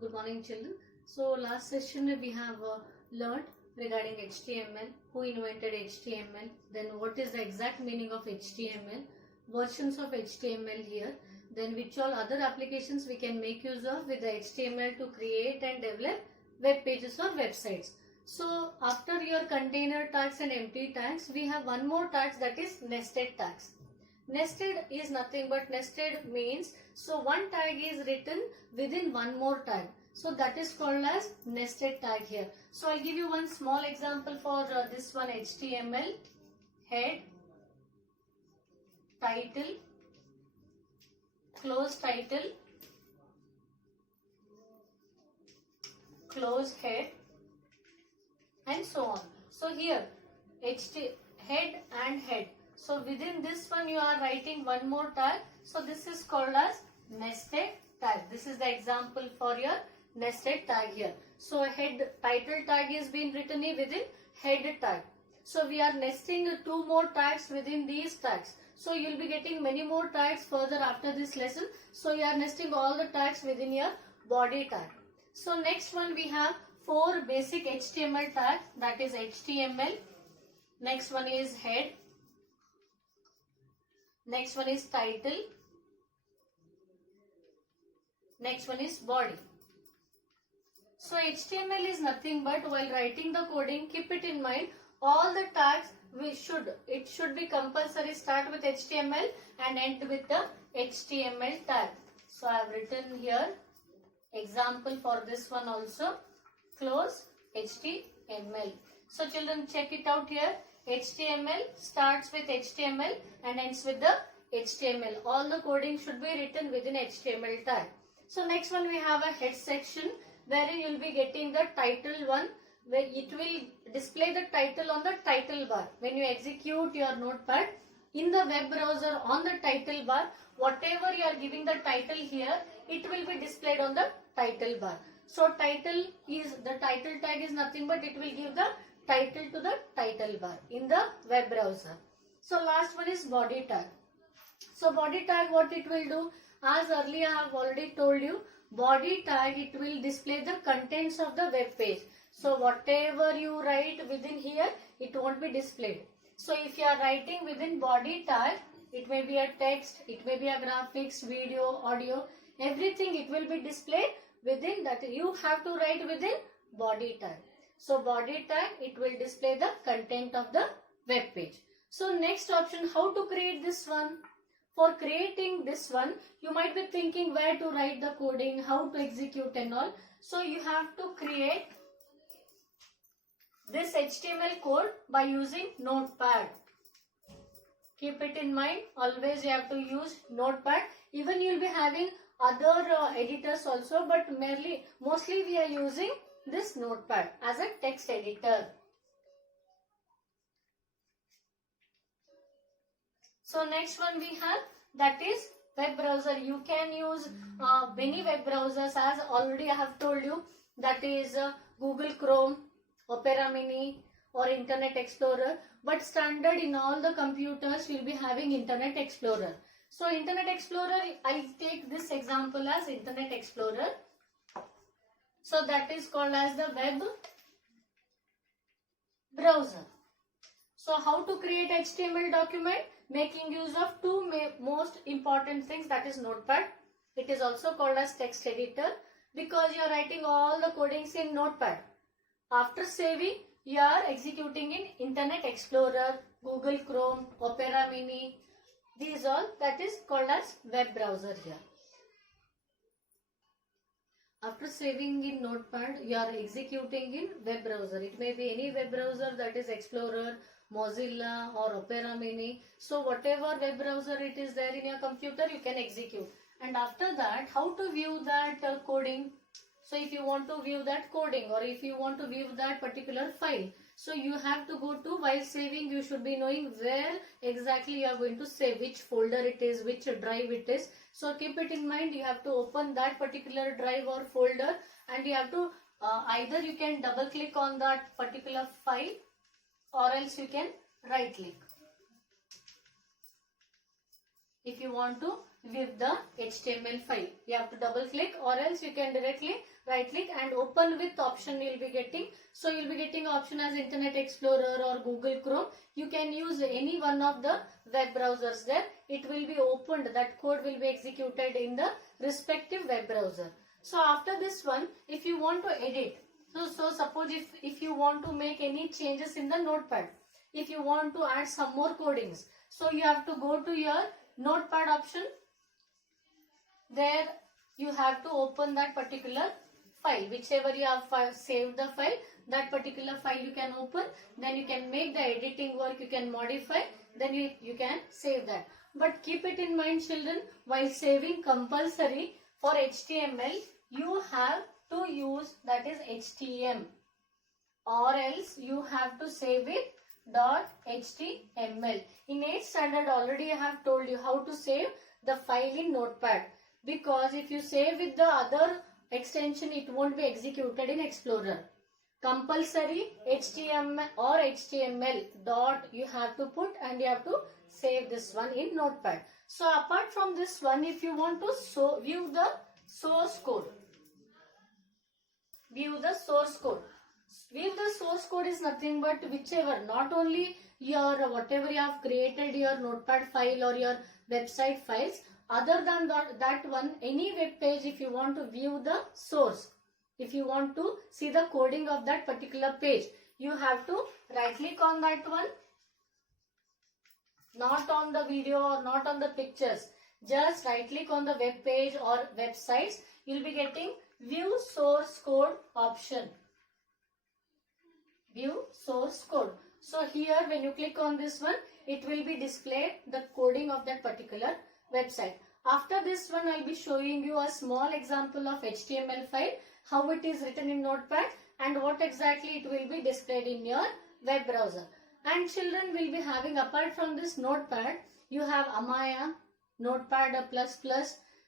Good morning, children. So last session we have learned regarding HTML, who invented HTML, then what is the exact meaning of HTML, versions of HTML here, then which all other applications we can make use of with the HTML to create and develop web pages or websites. So after your container tags and empty tags, we have one more tags, that is nested tags. Nested is nothing but nested means so one tag is written within one more tag. So that is called as nested tag here. So I'll give you one small example for this one: HTML, head, title, close title, close head, and so on. So here head and head. So within this one you are writing one more tag. So this is called as nested tag. This is the example for your nested tag here. So head title tag is being written within head tag. So we are nesting two more tags within these tags. So you will be getting many more tags further after this lesson. So you are nesting all the tags within your body tag. So next one we have four basic HTML tags, that is HTML. Next one is head. Next one is title. Next one is body. So HTML is nothing but while writing the coding, keep it in mind, all the tags it should be compulsory start with HTML and end with the HTML tag. So I have written here example for this one also, close HTML. So children, check it out here. HTML starts with HTML and ends with the HTML. All the coding should be written within HTML tag. So next one we have a head section wherein you will be getting the title one, where it will display the title on the title bar. When you execute your notepad in the web browser on the title bar, whatever you are giving the title here, it will be displayed on the title bar. So title tag is nothing but it will give the title to the title bar in the web browser. So last one is body tag. So body tag, what it will do, as earlier I have already told you, body tag, it will display the contents of the web page. So whatever you write within here, it won't be displayed. So if you are writing within body tag, it may be a text, it may be a graphics, video, audio, everything it will be displayed within that. You have to write within body tag. So body tag, it will display the content of the web page. So next option, how to create this one. For creating this one, you might be thinking where to write the coding, how to execute and all. So you have to create this HTML code by using Notepad. Keep it in mind, always you have to use Notepad. Even you will be having other editors also, but mostly we are using this Notepad as a text editor. So next one we have, that is web browser. You can use many web browsers, as already I have told you, that is Google Chrome, Opera Mini or Internet Explorer, but standard in all the computers will be having Internet Explorer. So Internet Explorer, I take this example as Internet Explorer. So that is called as the web browser. So how to create HTML document? Making use of two most important things, that is Notepad. It is also called as text editor because you are writing all the codings in Notepad. After saving, you are executing in Internet Explorer, Google Chrome, Opera Mini. These all, that is called as web browser here. After saving in Notepad, you are executing in web browser. It may be any web browser, that is Explorer, Mozilla or Opera Mini. So whatever web browser it is there in your computer, you can execute. And after that, how to view that coding? So if you want to view that coding or if you want to view that particular file, so you have to go to, while saving, you should be knowing where exactly you are going to save, which folder it is, which drive it is. So keep it in mind, you have to open that particular drive or folder and you have to either you can double click on that particular file or else you can right click. If you want to with the HTML file. You have to double click, or else you can directly right click and open with option you will be getting. So you will be getting option as Internet Explorer or Google Chrome. You can use any one of the web browsers there. It will be opened, that code will be executed in the respective web browser. So after this one, if you want to edit, so suppose if you want to make any changes in the notepad, if you want to add some more codings, so you have to go to your notepad option. There you have to open that particular file, whichever you have saved the file, that particular file you can open. Then you can make the editing work, you can modify, then you can save that. But keep it in mind, children, while saving compulsory for HTML, you have to use that is HTML, or else you have to save it .html. In 8th standard already I have told you how to save the file in notepad, because if you save with the other extension, it won't be executed in Explorer. Compulsory HTML or HTML dot you have to put, and you have to save this one in notepad. So apart from this one, if you want to view the source code, view the source code. View the source code is nothing but whichever, not only your whatever you have created your notepad file or your website files, other than that one, any web page, if you want to view the source, if you want to see the coding of that particular page, you have to right click on that one, not on the video or not on the pictures, just right click on the web page or websites. You will be getting view source code option. View source code. So here when you click on this one, it will be displayed the coding of that particular website. After this one, I'll be showing you a small example of HTML file, how it is written in Notepad and what exactly it will be displayed in your web browser. And children will be having, apart from this Notepad, you have Amaya, Notepad++,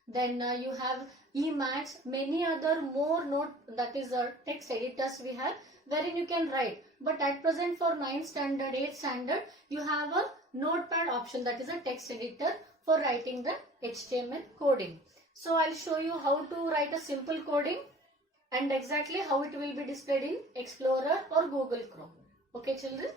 then you have Emacs, many other more text editors we have, wherein you can write. But at present for 9th standard, 8th standard, you have a Notepad option, that is a text editor for writing the HTML coding. So I'll show you how to write a simple coding and exactly how it will be displayed in Explorer or Google Chrome. Okay, children?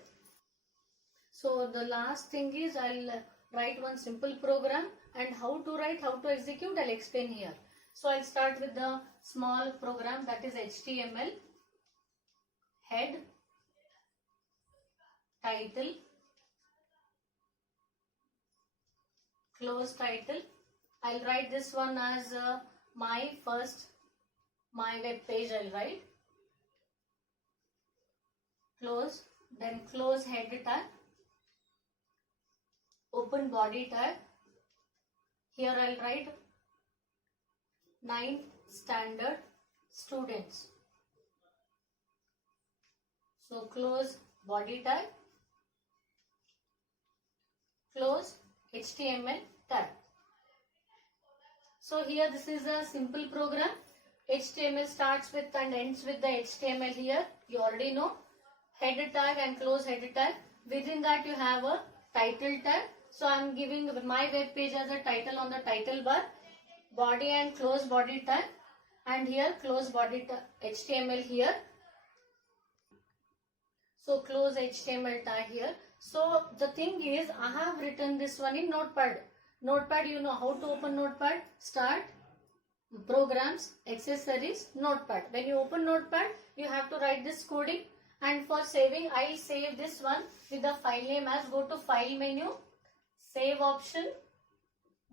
So the last thing is I'll write one simple program, and how to write, how to execute, I'll explain here. So I'll start with the small program, that is HTML, head, title, close title. I'll write this one as my web page I'll write. Close, then close head tag, open body tag. Here I'll write 9th standard students. So close body tag, close HTML tag. So here this is a simple program. HTML starts with and ends with the HTML here. You already know. Head tag and close head tag. Within that you have a title tag. So I am giving my web page as a title on the title bar. Body and close body tag. And here close body tag HTML here. So close HTML tag here. So the thing is, I have written this one in Notepad. Notepad, you know how to open Notepad. Start, programs, accessories, Notepad. When you open Notepad, you have to write this coding. And for saving, I'll save this one with the file name as, go to file menu, save option,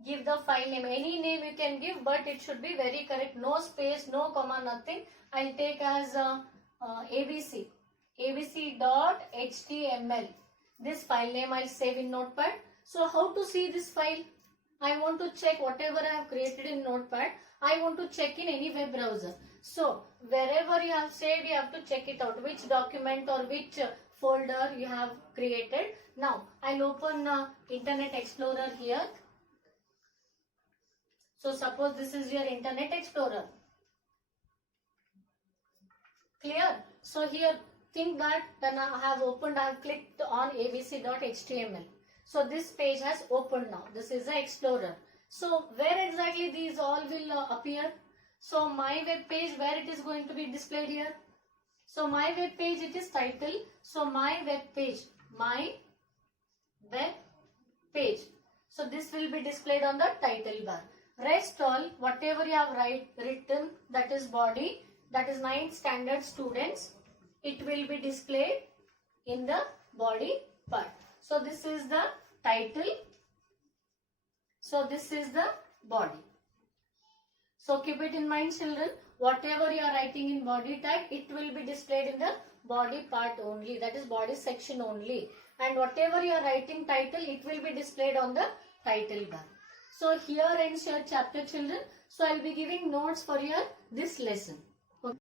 give the file name. Any name you can give, but it should be very correct. No space, no comma, nothing. I'll take as ABC. abc.html. This file name I'll save in Notepad. So how to see this file? I want to check whatever I have created in Notepad. I want to check in any web browser. So wherever you have saved, you have to check it out. Which document or which folder you have created. Now I'll open Internet Explorer here. So suppose this is your Internet Explorer. Clear? So here, think that when I have opened, I have clicked on abc.html. So this page has opened now. This is the Explorer. So where exactly these all will appear? So my web page, where it is going to be displayed here? So my web page, it is title. So my web page, my web page. So this will be displayed on the title bar. Rest all, whatever you have written, that is body, that is 9th standard students, it will be displayed in the body part. So this is the title. So this is the body. So keep it in mind, children, whatever you are writing in body tag, it will be displayed in the body part only, that is body section only. And whatever you are writing title, it will be displayed on the title bar. So here ends your chapter, children. So I will be giving notes for your this lesson.